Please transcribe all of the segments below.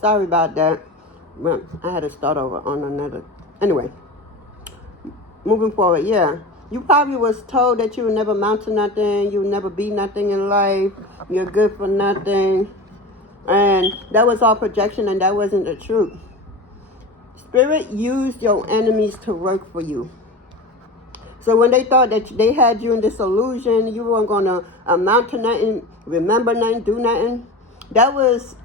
Sorry about that. Well, I had to start over on another. Anyway, moving forward, yeah. You probably was told that you would never amount to nothing, you would never be nothing in life, you're good for nothing. And that was all projection, and that wasn't the truth. Spirit used your enemies to work for you. So when they thought that they had you in this illusion, you weren't going to amount to nothing, remember nothing, do nothing, that was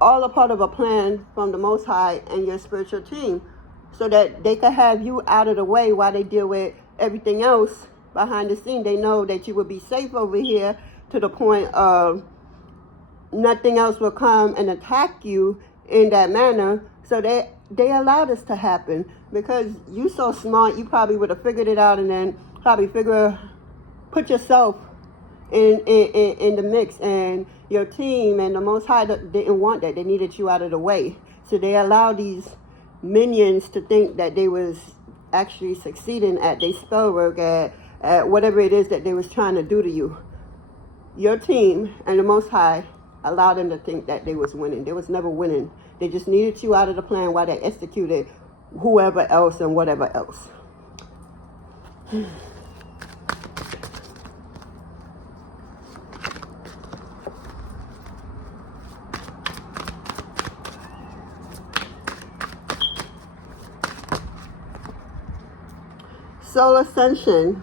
all a part of a plan from the Most High and your spiritual team, so that they could have you out of the way while they deal with everything else behind the scene. They know that you will be safe over here to the point of nothing else will come and attack you in that manner. So they allowed this to happen because you so smart. You probably would have figured it out and then probably put yourself in the mix, and your team and the Most High didn't want that. They needed you out of the way. So they allowed these minions to think that they was actually succeeding at their spell work, at whatever it is that they was trying to do to you. Your team and the Most High allowed them to think that they was winning. They was never winning. They just needed you out of the plan while they executed whoever else and whatever else. Soul ascension.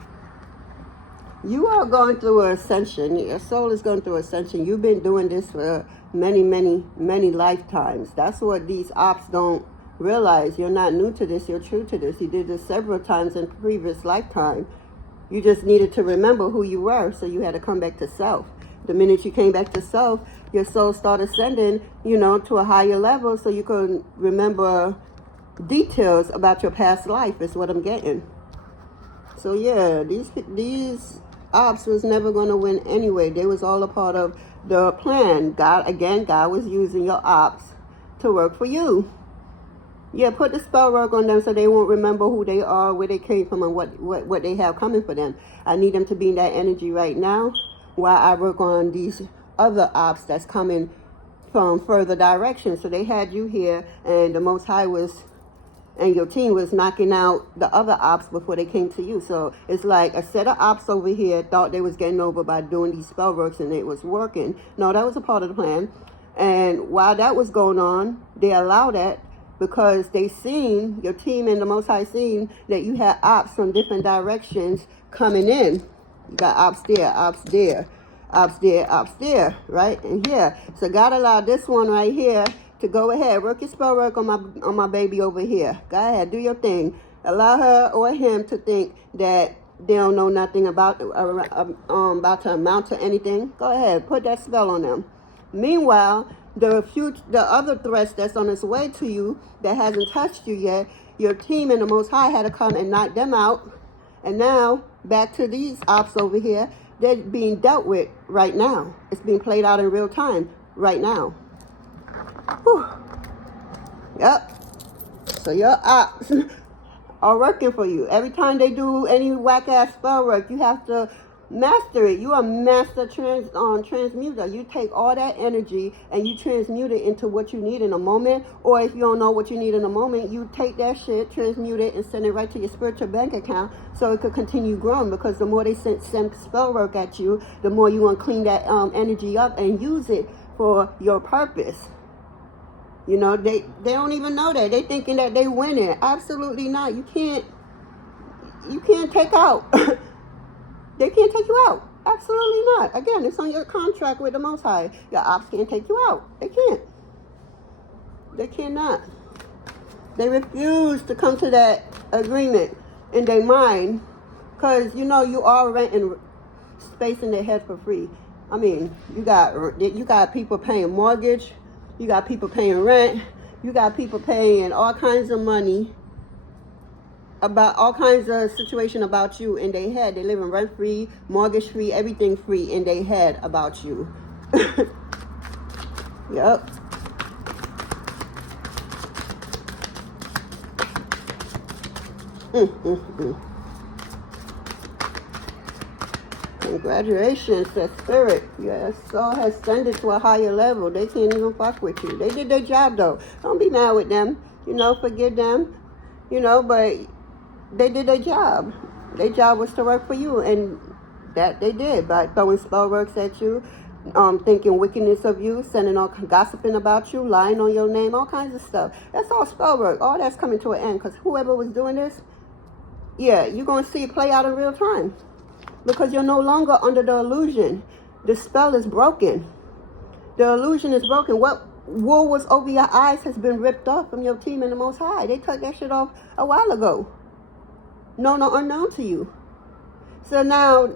You are going through an ascension. Your soul is going through ascension. You've been doing this for many, many, many lifetimes. That's what these ops don't realize. You're not new to this. You're true to this. You did this several times in previous lifetime. You just needed to remember who you were, so you had to come back to self. The minute you came back to self, your soul started ascending, to a higher level, so you could remember details about your past life is what I'm getting. So yeah, these ops was never going to win anyway. They was all a part of the plan. God was using your ops to work for you. Yeah, put the spell work on them so they won't remember who they are, where they came from, and what they have coming for them. I need them to be in that energy right now while I work on these other ops that's coming from further directions. So they had you here, and the Most High and your team was knocking out the other ops before they came to you. So it's like a set of ops over here thought they was getting over by doing these spell works, and it was working. No, that was a part of the plan. And while that was going on, they allowed that because they seen, your team and the Most High seen that you had ops from different directions coming in. You got ops there, ops there, ops there, ops there, right? And here. So God allowed this one right here to go ahead, work your spell work on my baby over here. Go ahead, do your thing. Allow her or him to think that they don't know nothing about to amount to anything. Go ahead, put that spell on them. Meanwhile, the other threats that's on its way to you that hasn't touched you yet, your team and the Most High had to come and knock them out. And now back to these ops over here. They're being dealt with right now. It's being played out in real time right now. Whew. Yep. So your ops are working for you. Every time they do any whack-ass spell work, you have to master it. You are a master transmuter. You take all that energy and you transmute it into what you need in a moment. Or if you don't know what you need in a moment, you take that shit, transmute it, and send it right to your spiritual bank account so it could continue growing. Because the more they send spell work at you, the more you want to clean that energy up and use it for your purpose. They don't even know that. They thinking that they winning. Absolutely not. You can't take out. They can't take you out. Absolutely not. Again, it's on your contract with the Most High. Your ops can't take you out. They can't. They cannot. They refuse to come to that agreement in their mind because, you are renting space in their head for free. I mean, you got people paying mortgage. You got people paying rent. You got people paying all kinds of money about all kinds of situation about you in their head. They living rent free, mortgage free, everything free in their head about you. Yep. Congratulations, the spirit. Your soul has ascended to a higher level. They can't even fuck with you. They did their job, though. Don't be mad with them. You know, forgive them. You know, but they did their job. Their job was to work for you, and that they did by throwing spell works at you, thinking wickedness of you, sending all gossiping about you, lying on your name, all kinds of stuff. That's all spell work. All that's coming to an end, because whoever was doing this, yeah, you're going to see it play out in real time, because you're no longer under the illusion. The spell is broken. The illusion is broken. What wool was over your eyes has been ripped off from your team in the Most High. They took that shit off a while ago. Known or unknown to you. So now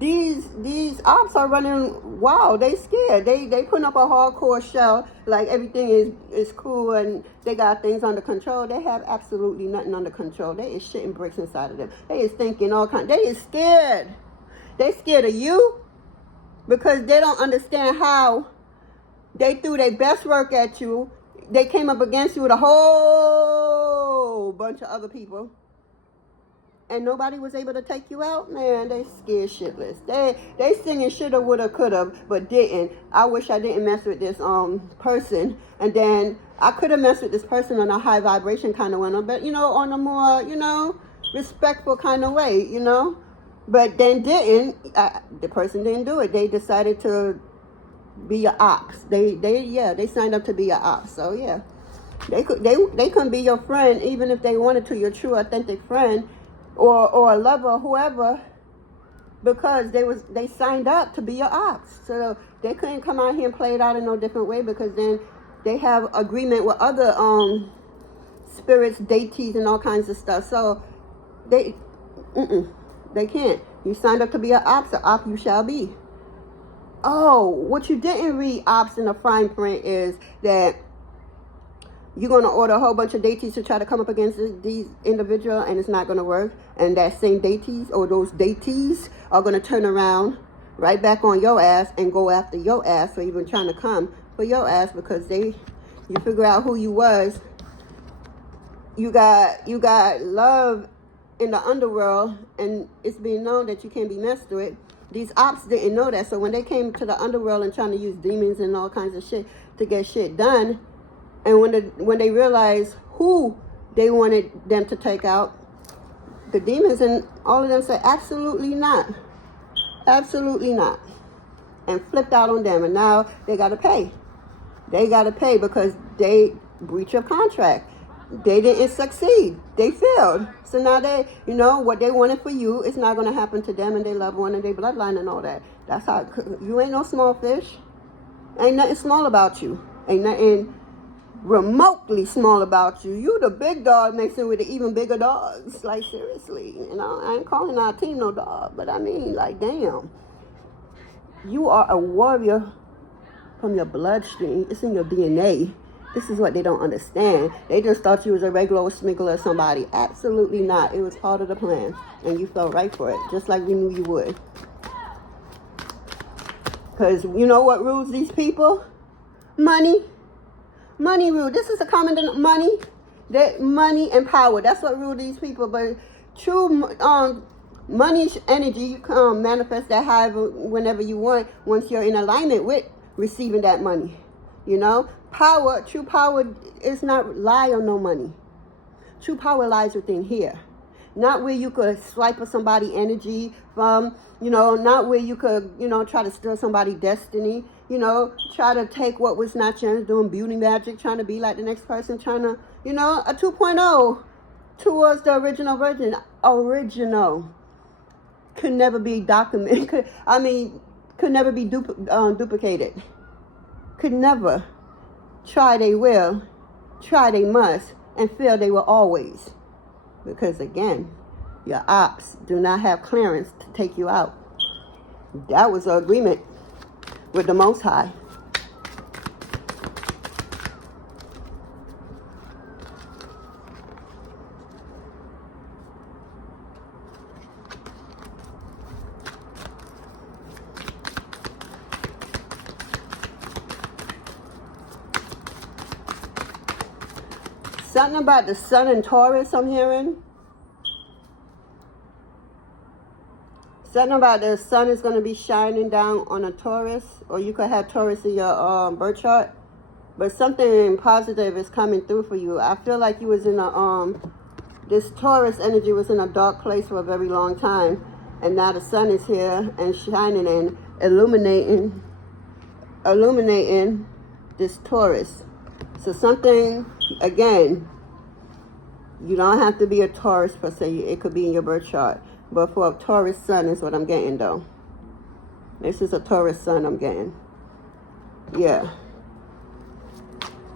these ops are running wild. They scared. They putting up a hardcore shell like everything is cool and they got things under control. They have absolutely nothing under control. They is shitting bricks inside of them. They is thinking all kinds. They is scared. They scared of you because they don't understand how they threw their best work at you. They came up against you with a whole bunch of other people. And nobody was able to take you out, man. They scared shitless. They singing shoulda, woulda, coulda, but didn't. I wish I didn't mess with this person. And then I could have messed with this person on a high vibration kind of one, but on a more respectful kind of way, But then didn't. The person didn't do it. They decided to be your ops. They signed up to be your ops. So yeah, they couldn't be your friend even if they wanted to. Your true authentic friend. Or a lover, or whoever, because they signed up to be your ops. So they couldn't come out here and play it out in no different way, because then they have agreement with other spirits, deities, and all kinds of stuff. So they can't. You signed up to be an ops, an op you shall be. Oh, what you didn't read, ops, in the fine print is that you're going to order a whole bunch of deities to try to come up against these individuals, and it's not going to work. And that same deities or those deities are going to turn around right back on your ass and go after your ass for even trying to come for your ass, because you figure out who you was. You got love in the underworld, and it's being known that you can't be messed with. These ops didn't know that, so when they came to the underworld and trying to use demons and all kinds of shit to get shit done, and when they realized who they wanted them to take out, the demons and all of them said, absolutely not. Absolutely not. And flipped out on them. And now they got to pay. They got to pay because they breach of contract. They didn't succeed. They failed. So now what they wanted for you is not going to happen to them and their loved one and their bloodline and all that. That's how, you ain't no small fish. Ain't nothing small about you. Ain't nothing remotely small about you. You the big dog mixing with the even bigger dogs. Like, seriously. I ain't calling our team no dog, but I mean, like, damn. You are a warrior from your bloodstream. It's in your DNA. This is what they don't understand. They just thought you was a regular smuggler or somebody. Absolutely not. It was part of the plan. And you fell right for it. Just like we knew you would. Because you know what rules these people? Money. Money rule. This is a common money. Money and power. That's what rule these people. But true money energy, you can manifest that however, whenever you want, once you're in alignment with receiving that money. Power, true power is not lie on no money. True power lies within here. Not where you could swipe of somebody's energy from, not where you could, try to steal somebody's destiny, try to take what was not yours, doing beauty magic, trying to be like the next person, trying to, a 2.0 towards the original version. Original could never be documented. Could never be duplicated. Could never. Try they will, try they must, and fail they will always. Because again, your ops do not have clearance to take you out. That was an agreement with the Most High. Something about the sun and Taurus I'm hearing. Something about the sun is going to be shining down on a Taurus, or you could have Taurus in your birth chart. But something positive is coming through for you. I feel like you was in a this Taurus energy was in a dark place for a very long time, and now the sun is here and shining and illuminating this Taurus. So something, again, you don't have to be a Taurus per se. It could be in your birth chart. But for a Taurus sun is what I'm getting, though. This is a Taurus sun I'm getting. Yeah.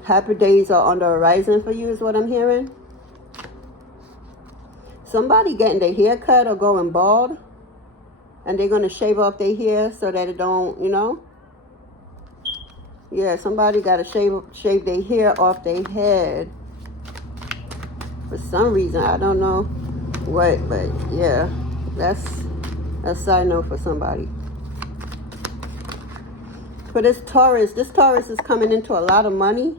Happy days are on the horizon for you is what I'm hearing. Somebody getting their hair cut or going bald. And they're going to shave off their hair so that it don't, you know. Yeah, somebody got to shave their hair off their head. For some reason, I don't know what, but yeah, that's a side note for somebody. For this Taurus is coming into a lot of money,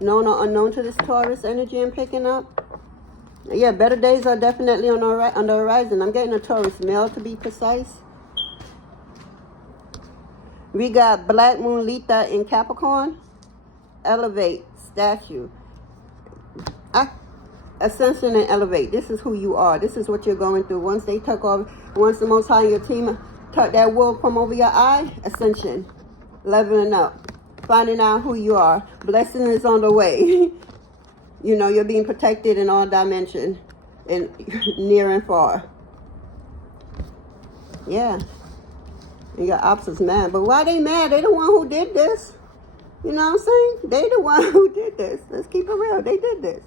known or unknown to this Taurus energy I'm picking up. Yeah, better days are definitely on the horizon. I'm getting a Taurus male to be precise. We got Black Moon Lita in Capricorn. Elevate, statue. Ascension and elevate. This is who you are. This is what you're going through. Once they took off, once the Most High and your team took that wool from over your eye, ascension. Leveling up. Finding out who you are. Blessing is on the way. You know, you're being protected in all dimensions. And near and far. Yeah. And your ops is mad. But why they mad? They the one who did this. You know what I'm saying? They the one who did this. Let's keep it real. They did this.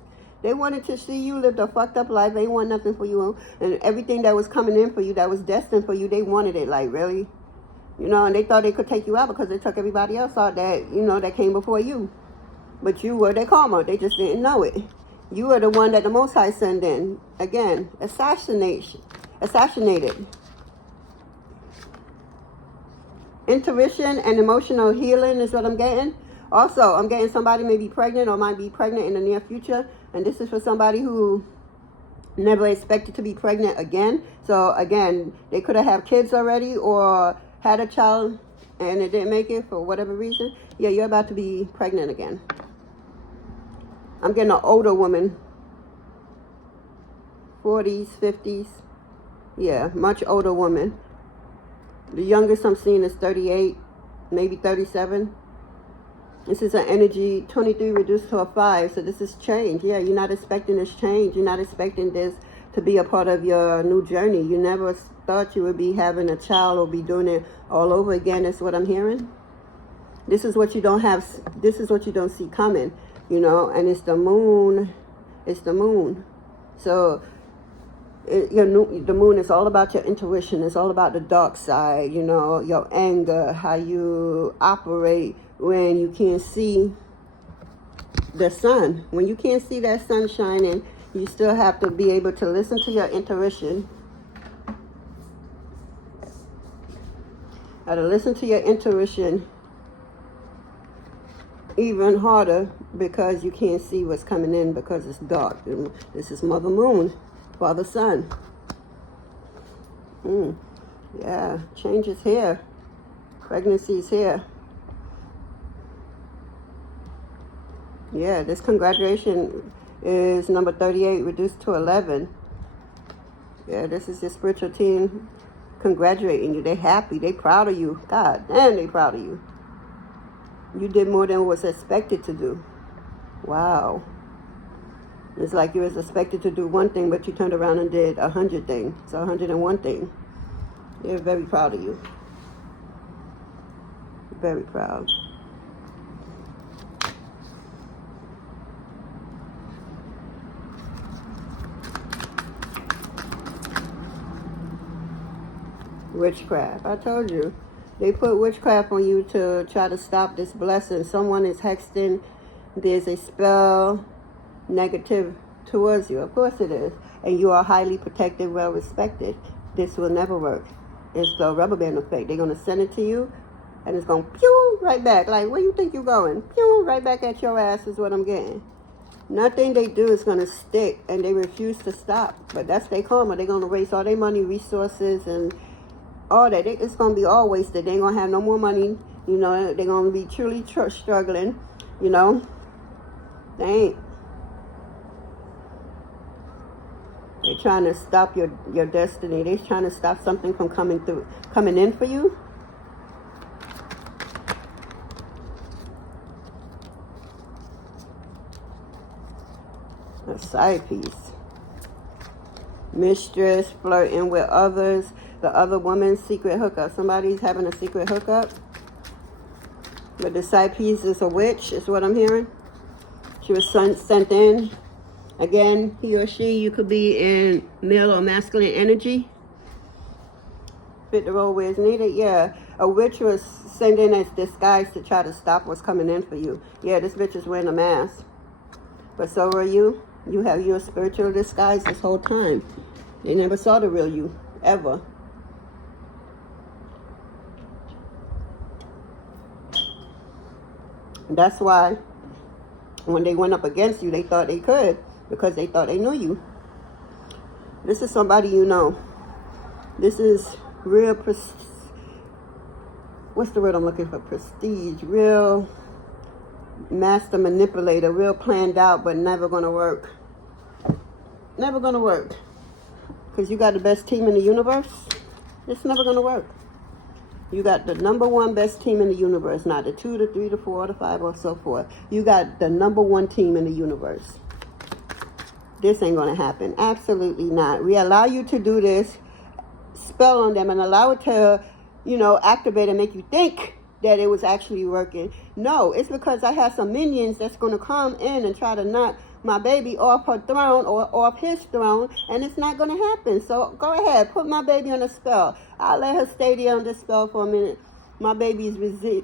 They wanted to see you live a fucked up life. They want nothing for you. And everything that was coming in for you, that was destined for you, they wanted it. Like, really? You know, and they thought they could take you out because they took everybody else out that, you know, that came before you. But you were their karma. They just didn't know it. You were the one that the Most High sent in. Again, assassinated. Intuition and emotional healing is what I'm getting. Also, I'm getting somebody may be pregnant or might be pregnant in the near future. And this is for somebody who never expected to be pregnant again. So, again, they could have kids already or had a child and it didn't make it for whatever reason. Yeah, you're about to be pregnant again. I'm getting an older woman. 40s, 50s. Yeah, much older woman. The youngest I'm seeing is 38, maybe 37. This is an energy, 23 reduced to a 5. So this is change. Yeah, you're not expecting this change. You're not expecting this to be a part of your new journey. You never thought you would be having a child or be doing it all over again. That's what I'm hearing. This is what you don't have. This is what you don't see coming, you know. And it's the moon. It's the moon. So the moon is all about your intuition. It's all about the dark side, you know, your anger, how you operate when you can't see the sun. When you can't see that sun shining, you still have to be able to listen to your intuition. How to listen to your intuition even harder because you can't see what's coming in because it's dark. This is Mother Moon, Father Sun. Yeah, change is here. Pregnancy is here. Yeah, this congratulation is number 38 reduced to 11. Yeah, this is your spiritual team congratulating you. They happy. They proud of you. God damn, they proud of you. You did more than was expected to do. Wow. It's like you was expected to do one thing, but you turned around and did 100 things. It's 101 thing. They're very proud of you. Very proud. Witchcraft. I told you. They put witchcraft on you to try to stop this blessing. Someone is hexing. There's a spell negative towards you. Of course it is. And you are highly protected, well respected. This will never work. It's the rubber band effect. They're going to send it to you and it's going to pew right back. Like, where you think you're going? Pew right back at your ass is what I'm getting. Nothing they do is going to stick and they refuse to stop. But that's their karma. They're going to waste all their money, resources, and all that. It's going to be all wasted. They ain't going to have no more money. You know, they're going to be truly struggling. You know, they ain't. They're trying to stop your destiny. They're trying to stop something from coming in for you. A side piece. Mistress, flirting with others. The other woman's secret hookup. Somebody's having a secret hookup. But the side piece is a witch, is what I'm hearing. She was sent in. Again, he or she, you could be in male or masculine energy. Fit the role where it's needed. Yeah, a witch was sent in as disguise to try to stop what's coming in for you. Yeah, this bitch is wearing a mask. But so are you. You have your spiritual disguise this whole time. They never saw the real you, ever. That's why when they went up against you, they thought they could, because they thought they knew you. This is somebody you know. This is real, what's the word I'm looking for? Prestige. Real master manipulator. Real planned out, but never going to work. Never going to work. Because you got the best team in the universe. It's never going to work. You got the number one best team in the universe. Not the 2, the 3, the 4, the 5, or so forth. You got the number one team in the universe. This ain't going to happen. Absolutely not. We allow you to do this, spell on them, and allow it to, you know, activate and make you think that it was actually working. No, it's because I have some minions that's going to come in and try to knock my baby off her throne or off his throne, and it's not going to happen. So go ahead, put my baby on a spell. I'll let her stay there on the spell for a minute. My baby is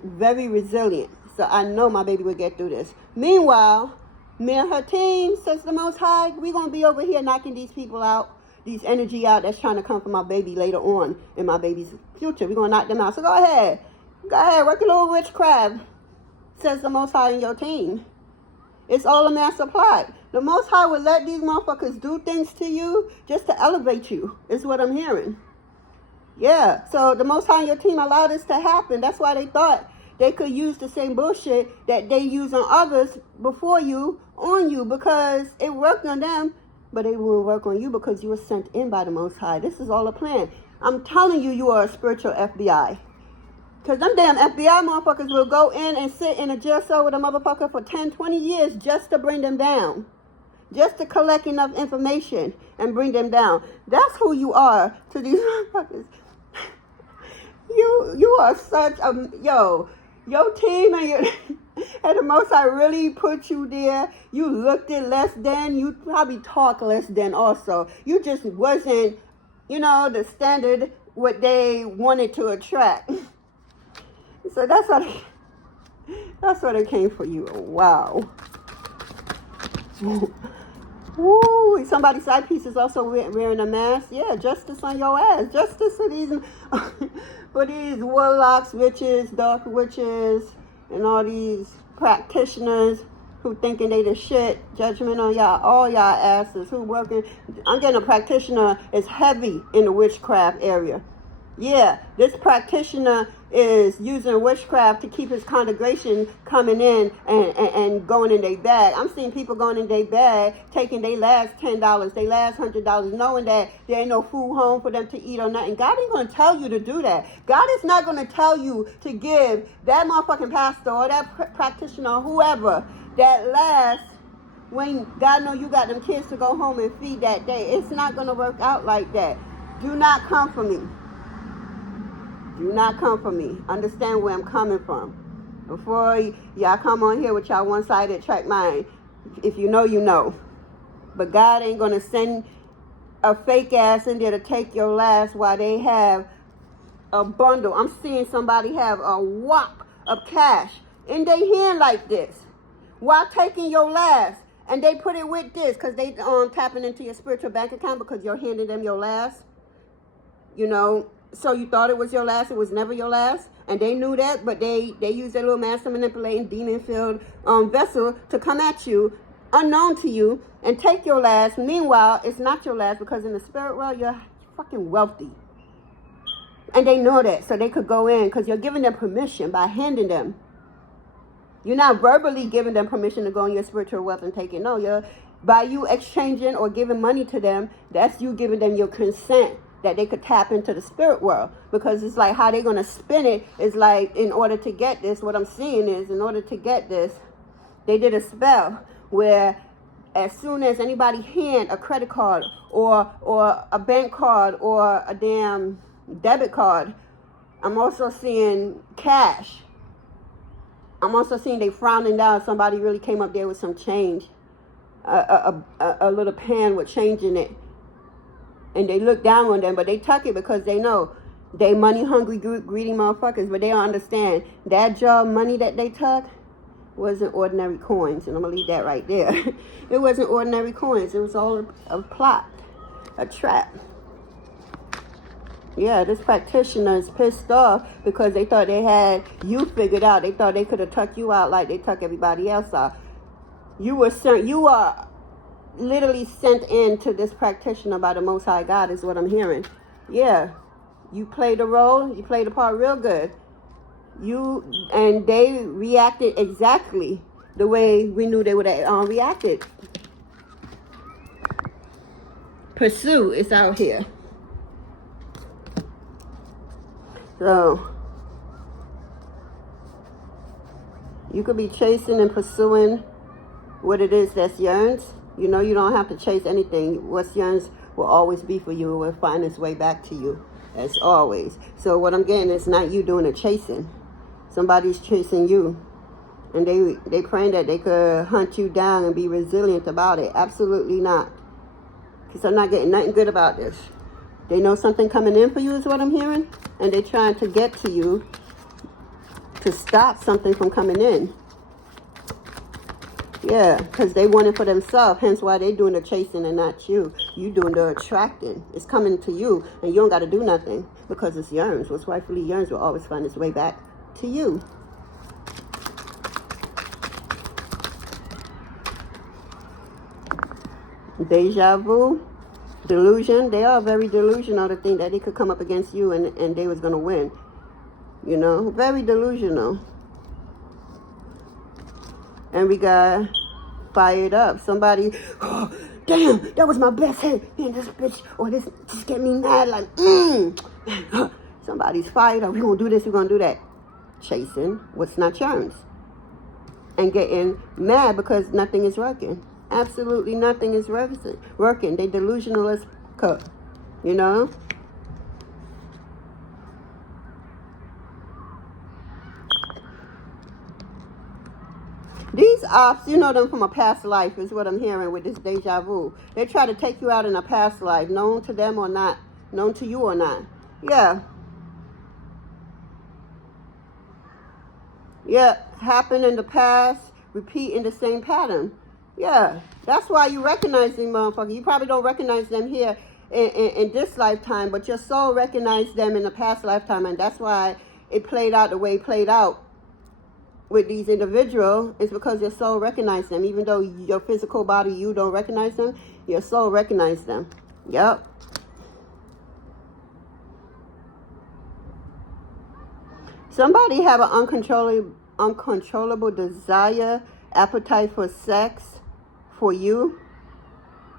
very resilient, so I know my baby will get through this. Meanwhile, me and her team, says the Most High, we're going to be over here knocking these people out, these energy out that's trying to come for my baby later on in my baby's future. We're going to knock them out. So go ahead. Go ahead, work a little witchcraft, says the Most High in your team. It's all a master plot. The Most High would let these motherfuckers do things to you just to elevate you, is what I'm hearing. Yeah, so the Most High in your team allowed this to happen. That's why they thought they could use the same bullshit that they use on others before you, on you, because it worked on them, but it won't work on you because you were sent in by the Most High. This is all a plan. I'm telling you, you are a spiritual FBI. Because them damn FBI motherfuckers will go in and sit in a jail cell with a motherfucker for 10, 20 years just to bring them down. Just to collect enough information and bring them down. That's who you are to these motherfuckers. You are such a, your team and the Most High really put you there. You looked it less than. You probably talk less than also. You just wasn't, the standard what they wanted to attract. So that's what it came for you. Wow. Woo. Somebody's side piece is also wearing a mask. Yeah, justice on your ass. Justice for these warlocks, witches, dark witches, and all these practitioners who thinking they the shit. Judgment on y'all, all y'all asses who working. I'm getting a practitioner is heavy in the witchcraft area. Yeah, this practitioner is using witchcraft to keep his congregation coming in and going in their bag. I'm seeing people going in their bag, taking their last $10, their last $100, knowing that there ain't no food home for them to eat or nothing. God ain't going to tell you to do that. God is not going to tell you to give that motherfucking pastor or that practitioner or whoever that last when God know you got them kids to go home and feed that day. It's not going to work out like that. Do not come for me. Do not come for me. Understand where I'm coming from. Before y'all come on here with y'all one-sided track mind. If you know, you know. But God ain't going to send a fake ass in there to take your last while they have a bundle. I'm seeing somebody have a whop of cash in their hand like this while taking your last. And they put it with this because they tapping into your spiritual bank account because you're handing them your last. So you thought it was your last. It was never your last. And they knew that, but they used their little master manipulating demon-filled vessel to come at you, unknown to you, and take your last. Meanwhile, it's not your last because in the spirit world, you're fucking wealthy. And they know that, so they could go in, because you're giving them permission by handing them. You're not verbally giving them permission to go in your spiritual wealth and take it. No, you're, by you exchanging or giving money to them, that's you giving them your consent that they could tap into the spirit world. Because it's like how they're going to spin it is like, in order to get this, what I'm seeing is, in order to get this, they did a spell where as soon as anybody hand a credit card or a bank card or a damn debit card, I'm also seeing cash. I'm also seeing they frowning down. Somebody really came up there with some change, a little pan with change in it, and they look down on them, but they tuck it because they know they money hungry, greedy motherfuckers. But they don't understand that job money that they tuck wasn't ordinary coins, and I'm gonna leave that right there. It wasn't ordinary coins. It was all a plot, a trap. Yeah, this practitioner is pissed off because they thought they had you figured out. They thought they could have tucked you out like they tuck everybody else out. You are literally sent in to this practitioner by the Most High God, is what I'm hearing. Yeah, you played a role. You played a part real good. And they reacted exactly the way we knew they would have reacted. Pursue is out here. So, you could be chasing and pursuing what it is that's yearns. You know, you don't have to chase anything. What's yearns will always be for you. It will find its way back to you, as always. So what I'm getting is not you doing the chasing. Somebody's chasing you. And they praying that they could hunt you down and be resilient about it. Absolutely not. Because I'm not getting nothing good about this. They know something coming in for you is what I'm hearing. And they're trying to get to you to stop something from coming in. Yeah, because they want it for themselves. Hence why they're doing the chasing and not you. You doing the attracting. It's coming to you. And you don't got to do nothing. Because it's yearns. What's rightfully yearns will always find its way back to you. Deja vu. Delusion. They are very delusional to think that they could come up against you and they was going to win. You know, very delusional. And we got fired up. Somebody, oh, damn, that was my best hit. Man, this bitch, or this just get me mad like, Somebody's fired up. We're going to do this, we're going to do that. Chasing what's not yours. And getting mad because nothing is working. Absolutely nothing is working. They delusional as fuck, you know? These ops, you know them from a past life is what I'm hearing with this deja vu. They try to take you out in a past life, known to them or not, known to you or not. Yeah. Yeah, happened in the past, repeating the same pattern. Yeah, that's why you recognize these motherfuckers. You probably don't recognize them here in this lifetime, but your soul recognized them in the past lifetime, and that's why it played out the way it played out with these individuals. Is because your soul recognized them. Even though your physical body, you don't recognize them, your soul recognized them. Yep. Somebody have an uncontrollable desire, appetite for sex for you.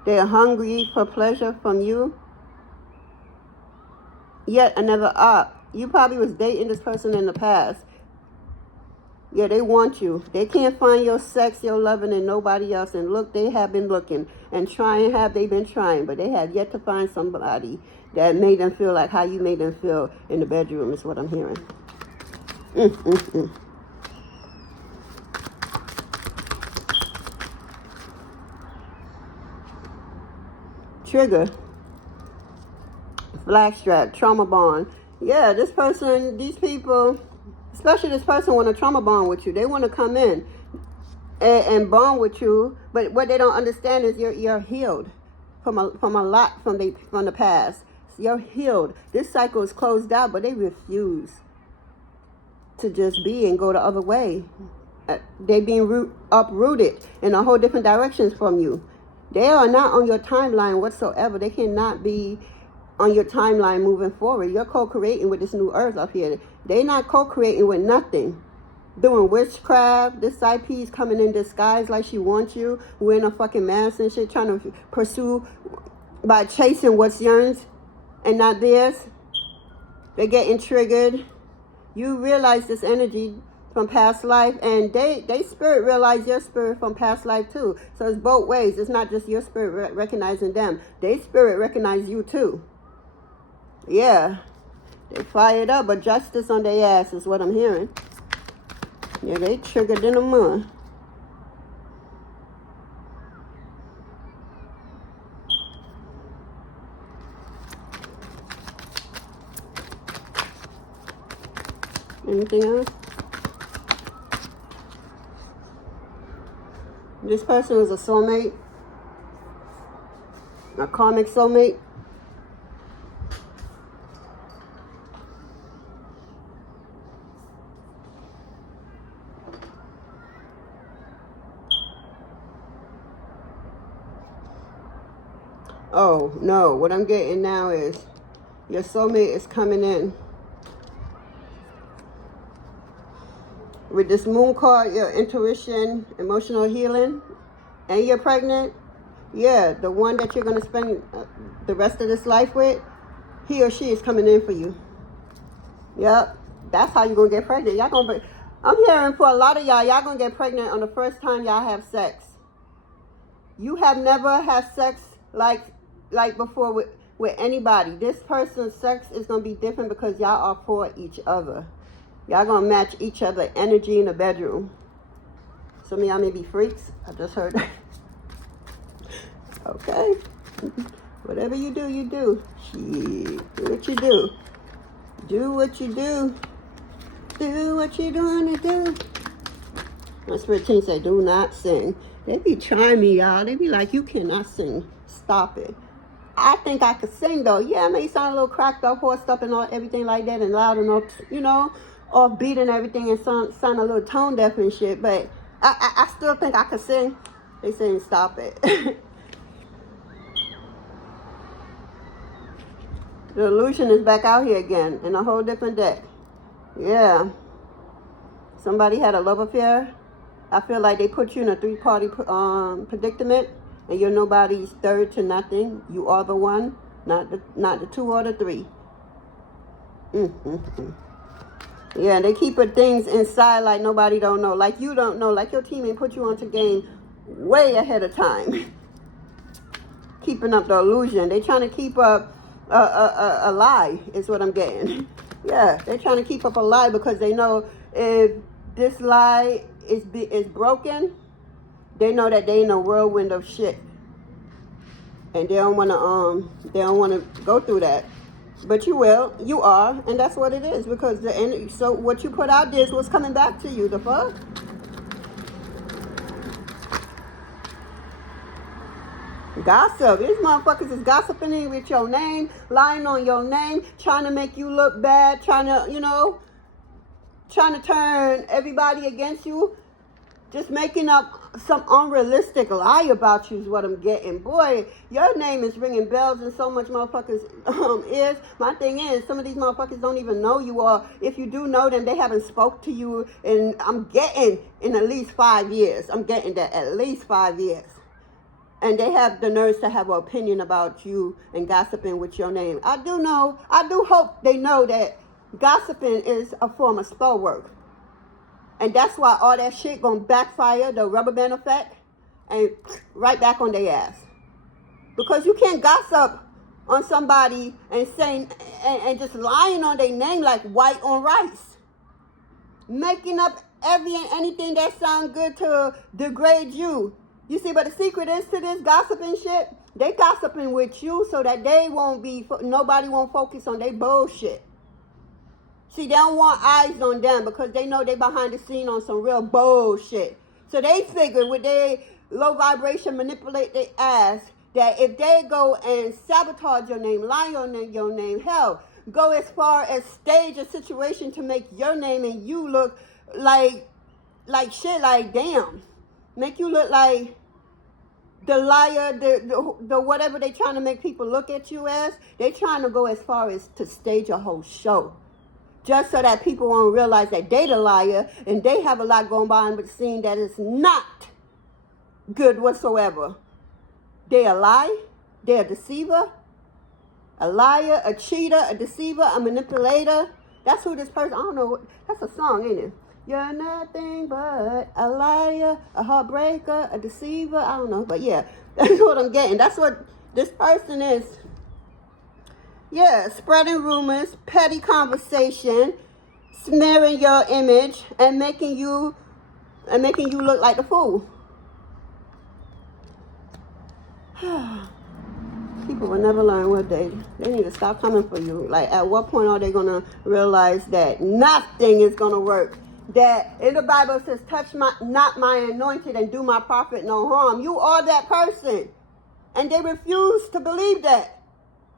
They're hungry for pleasure from you. Yet another op. You probably was dating this person in the past. Yeah, they want you. They can't find your sex, your loving, and nobody else. And look, they have been looking and trying. Have they been trying? But they have yet to find somebody that made them feel like how you made them feel in the bedroom is what I'm hearing. Trigger. Blackstrap. Trauma bond. Yeah, this person, these people, especially this person want to trauma bond with you. They want to come in and bond with you. But what they don't understand is you're healed from a lot from the past. You're healed. This cycle is closed out, but they refuse to just be and go the other way. They being uprooted in a whole different directions from you. They are not on your timeline whatsoever. They cannot be on your timeline moving forward. You're co-creating with this new earth up here. They're not co-creating with nothing. Doing witchcraft. This side piece coming in disguise like she wants you, wearing a fucking mask and shit, trying to pursue by chasing what's yours and not theirs. They're getting triggered. You realize this energy from past life, and they spirit realize your spirit from past life too. So it's both ways. It's not just your spirit recognizing them. They spirit recognize you too. Yeah. They fired up, but justice on their ass is what I'm hearing. Yeah, they triggered in the mud. Anything else? This person was a soulmate. A karmic soulmate. Oh, no. What I'm getting now is your soulmate is coming in. With this moon card, your intuition, emotional healing, and you're pregnant. Yeah, the one that you're going to spend the rest of this life with, he or she is coming in for you. Yep. That's how you're going to get pregnant. Y'all going to be, I'm hearing for a lot of y'all going to get pregnant on the first time y'all have sex. You have never had sex like before with anybody. This person's sex is going to be different because y'all are for each other. Y'all going to match each other energy in the bedroom. Some of y'all may be freaks. I just heard that. Okay. Whatever you do, you do. Shit. Do what you do. Do what you do. Do what you're doing to do. My spirit team say, do not sing. They be trying me, y'all. They be like, you cannot sing. Stop it. I think I could sing, though. Yeah, I may sound a little cracked up, horsed up, and all, everything like that, and loud and all, you know, off beat and everything, and sound a little tone deaf and shit. But I still think I could sing. They saying, stop it. The illusion is back out here again in a whole different deck. Yeah. Somebody had a love affair. I feel like they put you in a three-party predicament, and you're nobody's third to nothing. You are the one, not the two or the three. Yeah, they keep things inside like nobody don't know, like you don't know, like your teammate put you onto game way ahead of time. Keeping up the illusion. They trying to keep up a lie is what I'm getting. Yeah, they're trying to keep up a lie because they know if this lie is broken, they know that they in a whirlwind of shit, and they don't want to go through that. But you will, you are, and that's what it is, because the end. So what you put out there is what's coming back to you. The fuck. Gossip. These motherfuckers is gossiping with your name, lying on your name, trying to make you look bad, trying to turn everybody against you, just making up some unrealistic lie about you is what I'm getting. Boy, your name is ringing bells in so much motherfuckers' ears. My thing is, some of these motherfuckers don't even know you, or if you do know them, they haven't spoke to you, and I'm getting in at least 5 years. I'm getting that at least 5 years. And they have the nerves to have an opinion about you and gossiping with your name. I do hope they know that gossiping is a form of spell work. And that's why all that shit gonna backfire, the rubber band effect, and right back on their ass. Because you can't gossip on somebody and saying and just lying on their name like white on rice. Making up every and anything that sounds good to degrade you. You see, but the secret is to this gossiping shit, they gossiping with you so that nobody won't focus on their bullshit. See, they don't want eyes on them because they know they behind the scene on some real bullshit. So they figure with their low vibration, manipulate their ass, that if they go and sabotage your name, lie on your name, hell, go as far as stage a situation to make your name and you look like shit, like damn. Make you look like the liar, the whatever they trying to make people look at you as, they trying to go as far as to stage a whole show. Just so that people won't realize that they the liar and they have a lot going behind the scene that is not good whatsoever. They a lie, they're a deceiver, a liar, a cheater, a deceiver, a manipulator. That's who this person, I don't know, that's a song, ain't it? You're nothing but a liar, a heartbreaker, a deceiver, I don't know. But yeah, that's what I'm getting. That's what this person is. Yeah, spreading rumors, petty conversation, smearing your image, and making you look like the fool. People will never learn what they need to stop coming for you. Like, at what point are they gonna realize that nothing is gonna work? That in the Bible it says, touch not my anointed and do my prophet no harm. You are that person. And they refuse to believe that.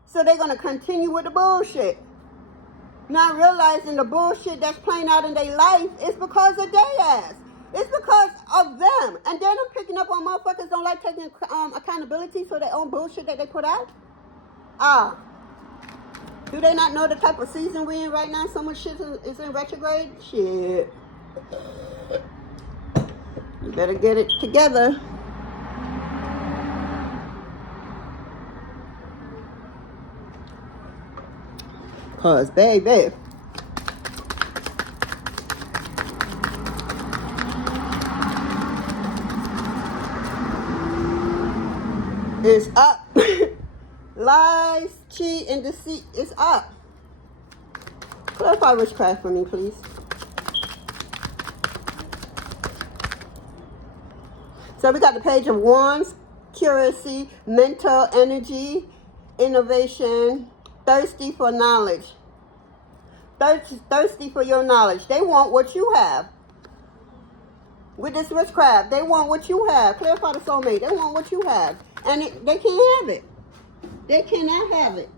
So they're going to continue with the bullshit. Not realizing the bullshit that's playing out in their life is because of their ass. It's because of them. And then I'm picking up on motherfuckers don't like taking accountability for their own bullshit that they put out. Do they not know the type of season we're in right now? So much shit is in retrograde? Shit. You better get it together. Cause baby, it's up. Lies, cheat, and deceit is up. Clarify witchcraft for me, please. So we got the Page of Wands, curiosity, mental energy, innovation, thirsty for knowledge. Thirsty for your knowledge. They want what you have. With this witchcraft, they want what you have. Clarify the soulmate. They want what you have. And they can't have it. They cannot have it.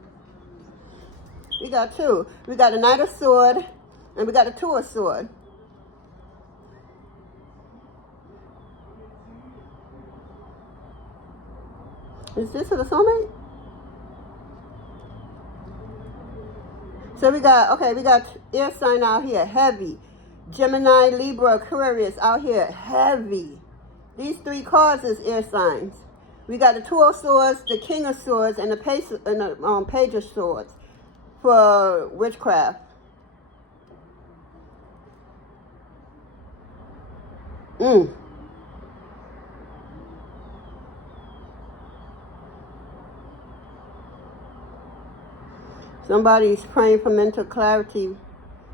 We got two. We got the Knight of Swords, and we got the Two of Swords. Is this for the soulmate? So we got air sign out here, heavy. Gemini, Libra, Aquarius out here, heavy. These three cards is air signs. We got the Two of Swords, the King of Swords, and the Page of Swords for witchcraft. Somebody's praying for mental clarity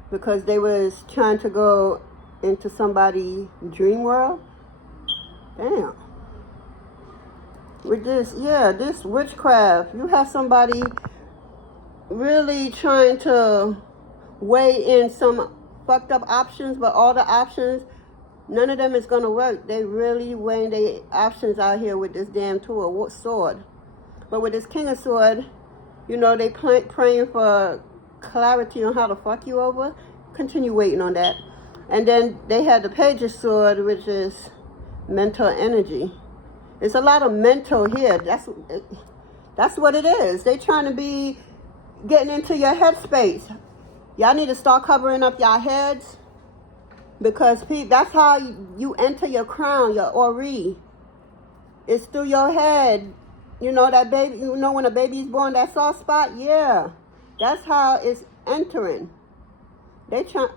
because they was trying to go into somebody's dream world. Damn. With this, this witchcraft, you have somebody really trying to weigh in some fucked up options, but all the options, none of them is going to work. They really weighing their options out here with this damn Two of Swords. But with this King of Swords, you know, they praying for clarity on how to fuck you over. Continue waiting on that. And then they had the Page of Swords, which is mental energy. It's a lot of mental here. That's what it is. They trying to be getting into your headspace. Y'all need to start covering up your heads, because that's how you enter your crown, your Ori. It's through your head. You know that baby. You know when a baby's born, that soft spot. Yeah, that's how it's entering.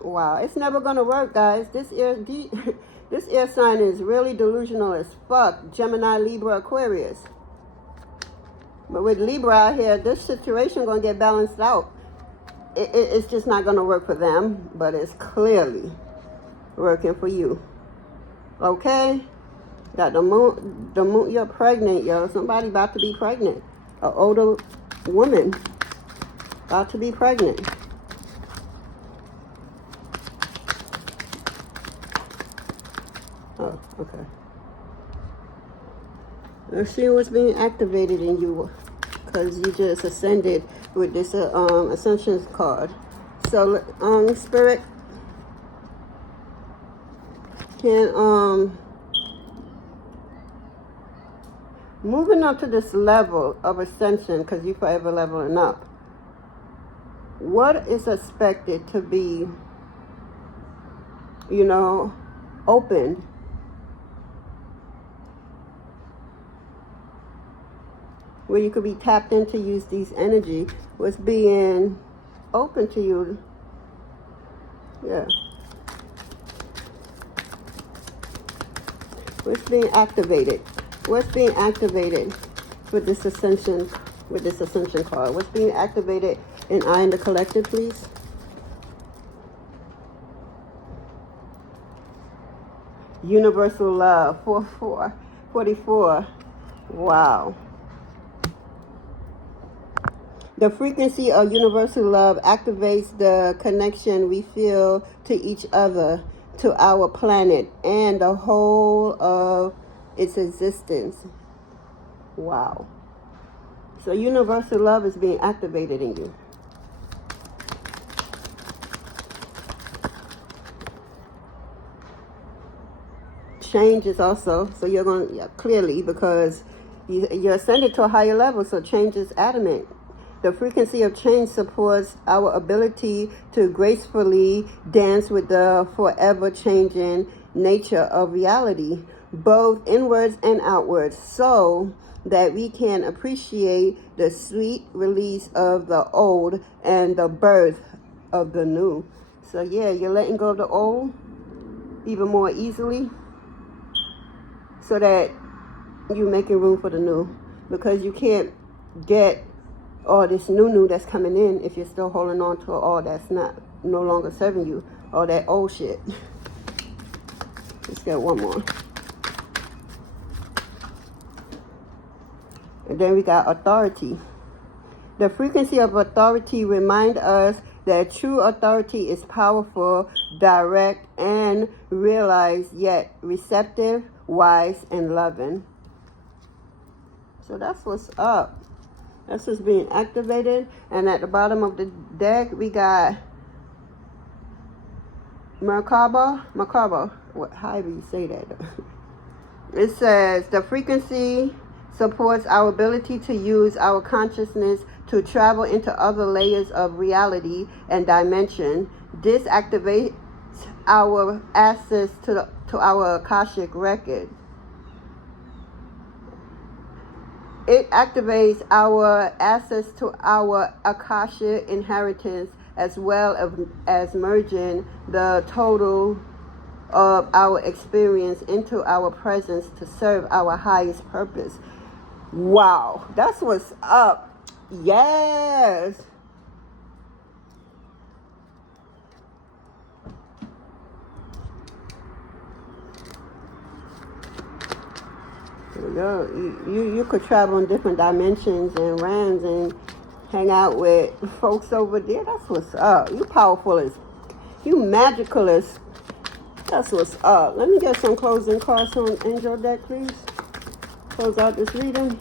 Wow, it's never gonna work, guys. This air sign is really delusional as fuck. Gemini, Libra, Aquarius. But with Libra out here, this situation gonna get balanced out. It's just not gonna work for them, but it's clearly working for you. Okay? Got the moon, you're pregnant, yo. Somebody about to be pregnant. An older woman about to be pregnant. Oh, okay. Let's see what's being activated in you, because you just ascended with this Ascension card. So, Spirit can moving up to this level of ascension, because you're forever leveling up, what is expected to be, you know, opened? Where you could be tapped in to use these energy. What's being open to you? Yeah. What's being activated? What's being activated with this ascension card? What's being activated in I and the Collective, please? Universal love, 44. Wow. The frequency of universal love activates the connection we feel to each other, to our planet, and the whole of its existence. Wow. So universal love is being activated in you. Change is also, so you're going to, clearly, because you're ascended to a higher level, so change is adamant. The frequency of change supports our ability to gracefully dance with the forever changing nature of reality, both inwards and outwards, so that we can appreciate the sweet release of the old and the birth of the new. So yeah, you're letting go of the old even more easily, so that you're making room for the new, because you can't get all this new that's coming in if you're still holding on to all that's no longer serving you, all that old shit. Let's get one more. And then we got authority. The frequency of authority reminds us that true authority is powerful, direct, and realized, yet receptive, wise, and loving. So that's what's up. That's what's being activated. And at the bottom of the deck, we got Merkaba. However you say that. It says, the frequency supports our ability to use our consciousness to travel into other layers of reality and dimension. This activates our access to our Akashic record. It activates our access to our Akashic inheritance, as well as merging the total of our experience into our presence to serve our highest purpose. Wow, that's what's up. Yes. You could travel in different dimensions and realms and hang out with folks over there. That's what's up. You powerful as, you magical as. That's what's up. Let me get some closing cards on Angel deck, please. Close out this reading.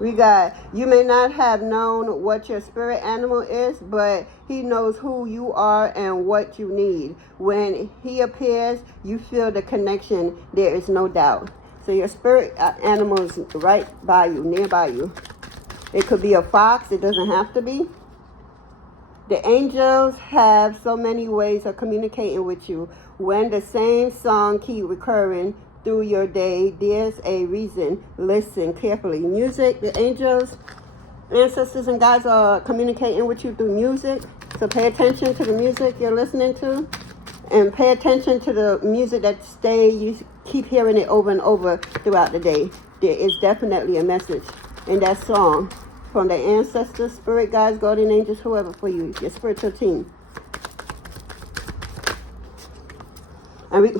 We got, you may not have known what your spirit animal is, but he knows who you are and what you need. When he appears, you feel the connection. There is no doubt. So your spirit animal is right by you, nearby you. It could be a fox. It doesn't have to be. The angels have so many ways of communicating with you. When the same song keeps recurring through your day, there's a reason. Listen carefully. Music, the angels, ancestors, and guides are communicating with you through music. So pay attention to the music you're listening to, and pay attention to the music that you keep hearing it over and over throughout the day. There is definitely a message in that song from the ancestors, spirit guides, guardian angels, whoever, for you, your spiritual team. And we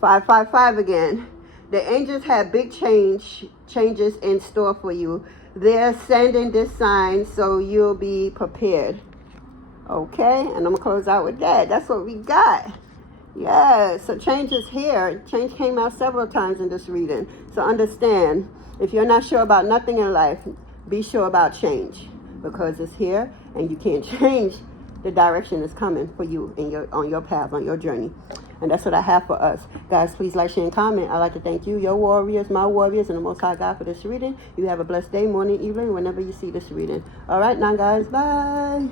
555 again. The angels have big changes in store for you. They're sending this sign so you'll be prepared. Okay, and I'm gonna close out with that. That's what we got. Yeah, so change is here. Change came out several times in this reading. So understand, if you're not sure about nothing in life, be sure about change, because it's here and you can't change the direction it's coming for you in on your path, on your journey. And that's what I have for us. Guys, please like, share, and comment. I'd like to thank you, your warriors, my warriors, and the Most High God for this reading. You have a blessed day, morning, evening, whenever you see this reading. All right, now, guys, bye.